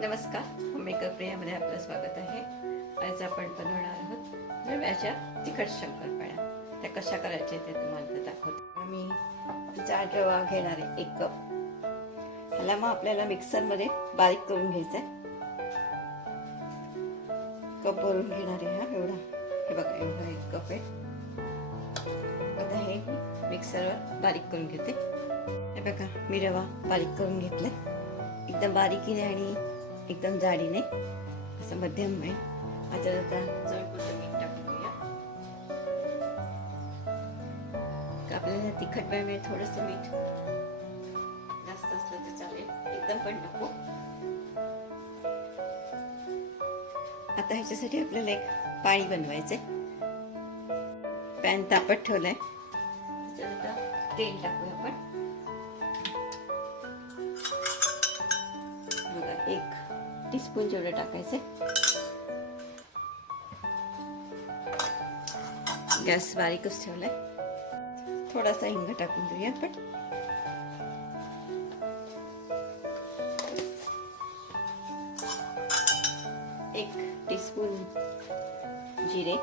नमस्कार मेकअप प्रियामध्ये आपलं स्वागत आहे आज आपण बनवणार आहोत रव्याच्या तिखट शंकरपाळ्या त्या कशा करायच्या ते तुम्हाला दाखवतो. आम्ही जाड रवा घेणार आहे एक कप. ह्याला मग आपल्याला मिक्सरमध्ये बारीक करून घ्यायचं आहे कप भरून घेणार आहे हा एवढा. हे बघा एवढा एक कप आहे. आता हे मिक्सरवर बारीक करून घेते. हे बघा मी रवा बारीक करून घेतलाय. एकदम बारीकीने आणि एकदम जाडीने असं मध्यम आहे. आता आता मीठ टाकून घेऊया आपल्याला तिखट पाहिजे थोडंसं मीठ. जास्त असलं तर चालेल. एकदम पण नको. आता ह्याच्यासाठी आपल्याला एक पाणी बनवायचंय. पॅन तापत ठेवलाय. त्याच्यात आता तेल टाकूया आपण. टीस्पून जेवढं टाकायचं गॅस बारीकच ठेवलाय थोडासा हिंग टाकून देऊया आपण एक टीस्पून जिरे।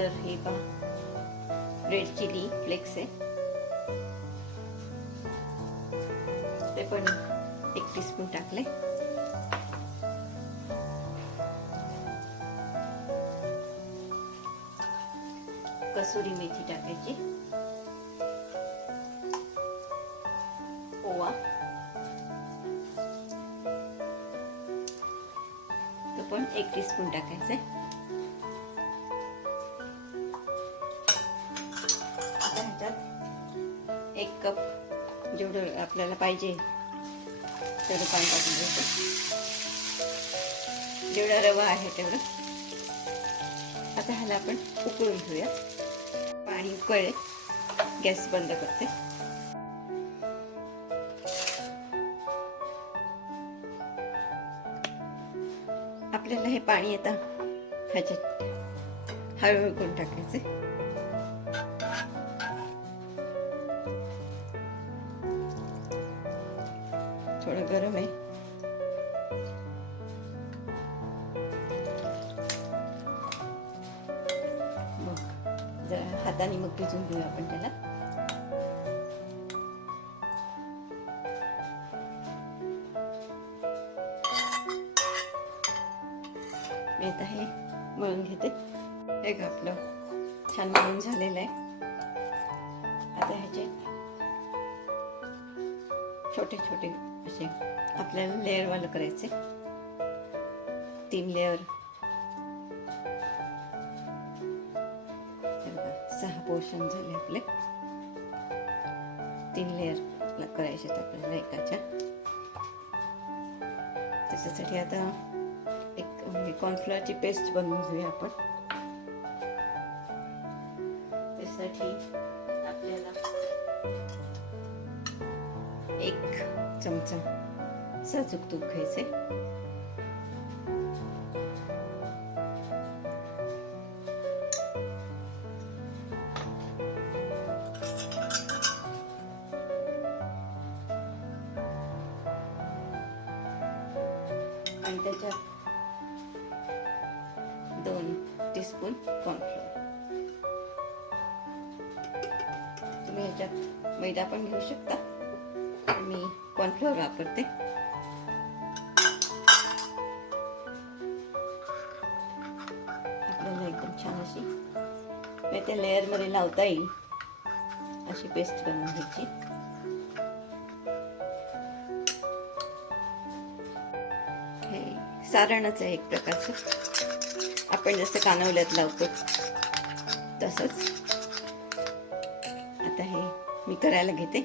नंतर हे पहा रेड चिली फ्लेक्स आहे ते पण एक टीस्पून टाकले कसुरी मेथी टाकायची ओवा तो पण एक टीस्पून टाकायचा आहे आपल्याला पाहिजे. तेवढं पाणी टाकून जेवढा रवा आहे तेवढं. आता ह्याला आपण उकळून घेऊया. पाणी उकळले गॅस बंद करते. आपल्याला हे पाणी आता ह्याच्यात हळूहळू करून टाकायचं थोडं गरम आहे. मग जरा हाताने मग भिजून घेऊ आपण त्याला. मी आहे हे मळून घेते. हे का आपलं छान मळून झालेलं आहे. आता ह्याचे छोटे छोटे असे आपल्याला लेअरवालं करायचे तीन लेअर सहा पोर्शन झाले आपले. तीन लेअर करायचे आपल्याला एकाच्या त्याच्यासाठी आता एक म्हणजे कॉर्नफ्लॉरची पेस्ट बनवून घेऊया आपण. साजूक तूप घ्यायचे आणि त्याच्यात दोन टीस्पून कॉर्नफ्लोअर तुम्ही ह्याच्यात मैदा पण घेऊ शकता मी कॉर्नफ्लोअर वापरते लेअरमध्ये लावता येईल. अशी पेस्ट बनवून घ्यायची हे सारणच आहे एक प्रकारचं. आपण जसं कानवल्यात लावतो तसंच. आता हे मी करायला घेते.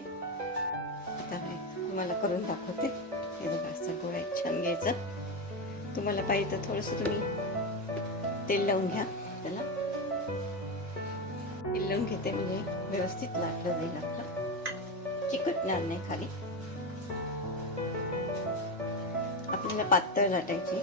आता हे तुम्हाला करून दाखवते. हे बघा असं गोळा छान घ्यायचं. तुम्हाला पाहिजे तर थोडंसं तुम्ही तेल लावून घ्या त्याला. तेल घेते म्हणजे व्यवस्थित लाटलं जाईल आपलं. चिकटणार नाही खाली. आपल्याला पातळ लाटायची.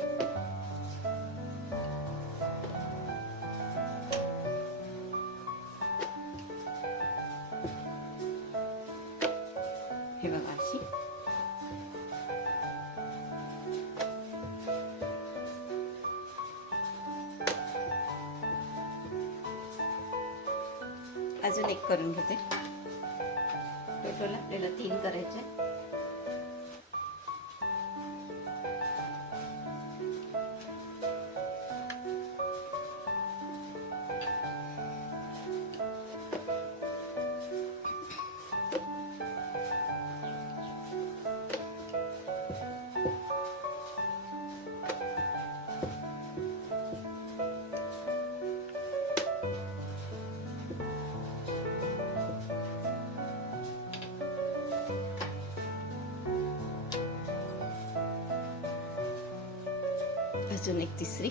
अजून एक करून घेते. टोटल आपल्याला तीन करायचे. अजून एक तिसरी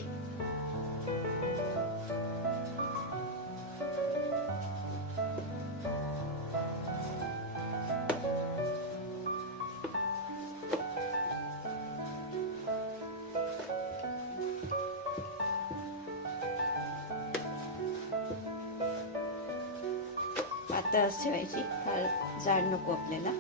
पातळच ठेवायची फार जाड नको आपल्याला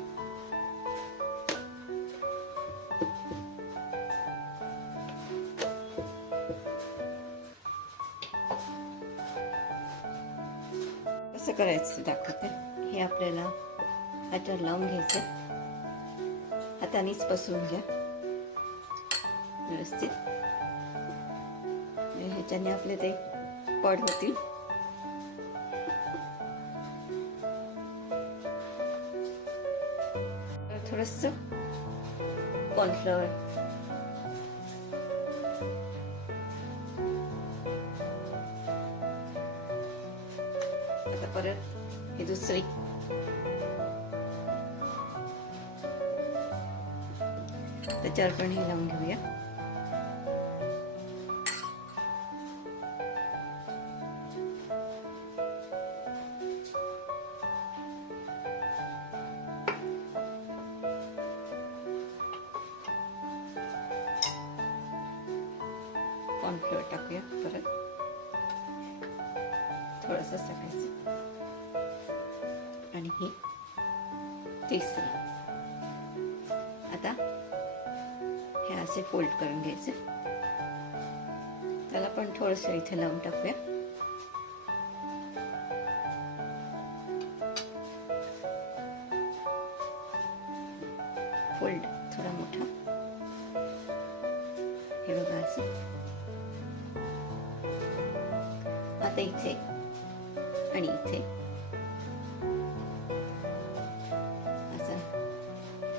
कसं दाखवते. हे आपल्याला हातावर लावून घ्यायचं. हातानेच पसरून घ्या. व्यवस्थित. ह्याच्याने आपले ते पड होतील. थोडस कॉर्नफ्लॉवर आता परत ही दुसरी त्याच्यावर पण हे लावून घेऊया कॉर्नफ्लोअर टाकूया परत थोडंसं टाकायचं आणि हे. तिसरं. आता हे असे फोल्ड करून घ्यायचे. त्याला पण थोडंसं इथे लावून टाकूया.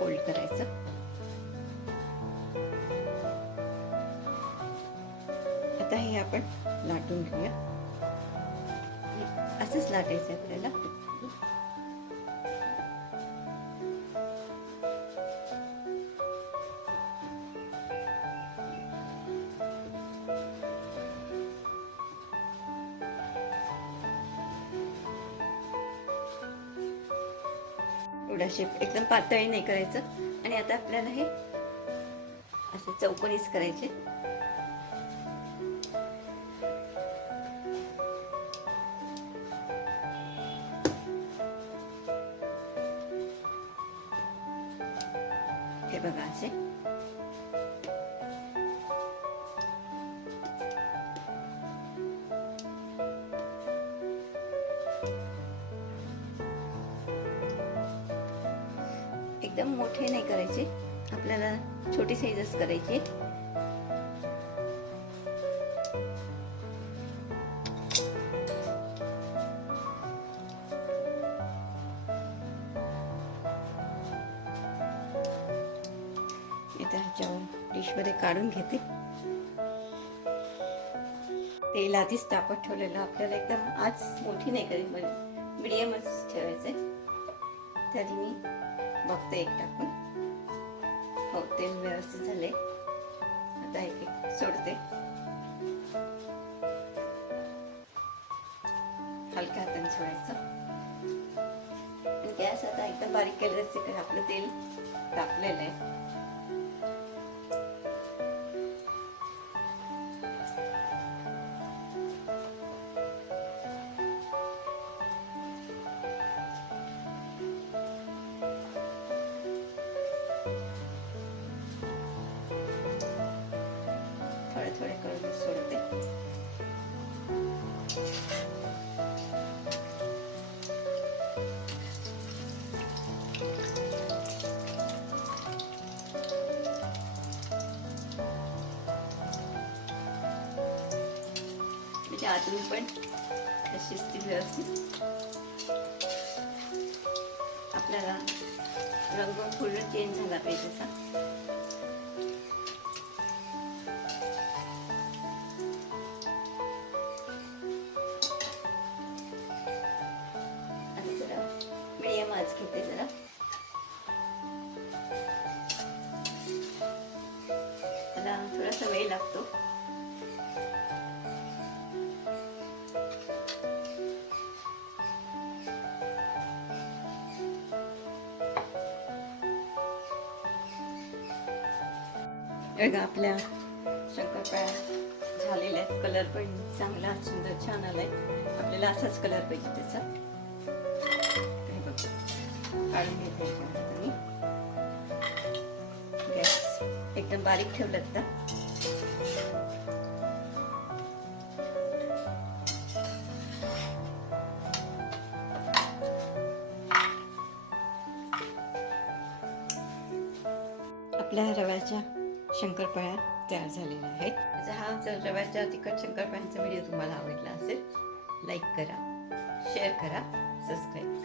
फोल्ड करायचं. आता हे आपण लाटून घेऊया. असंच लाटायचं आपल्याला. एवढा शेप एकदम पातळी नाही करायचं. आणि आता आपल्याला हे असे चौकोनीच करायचे. हे बघा असे. करायची. मी डिशमध्ये काढून घेते. तेल आधीच तापत ठेवलेलं आपल्याला एकदम आज मोठी नाही करेल म्हणजे मिडियमच ठेवायचंय. त्याआधी मी बघते एक टाकून हो ते व्यवस्थित झाले. आता एक एक सोडते. हलक्या हाताने सोडायचं. गॅस आता एकदम बारीक केलं तर आपलं तेल तापलेलं आहे. म्हणजे आतून पण तशीच ती व्यवस्थित. आपल्याला रंग पूर्ण चेंज झाला पाहिजे असा. बघा आपल्या शंकरपाळ्या झालेल्या आहेत. कलर पण चांगला सुंदर छान आलाय. आपल्याला असाच कलर पाहिजे त्याचा. हे बघा. काढून घेते तुम्ही गॅस एकदम बारीक ठेवलं तर आपल्या रव्याच्या शंकरपाळ्या तयार झालेल्या आहेत. माझा हा जर रव्याच्या तिखट शंकरपाळ्यांचा व्हिडिओ तुम्हाला आवडला असेल लाईक करा शेअर करा सबस्क्राईब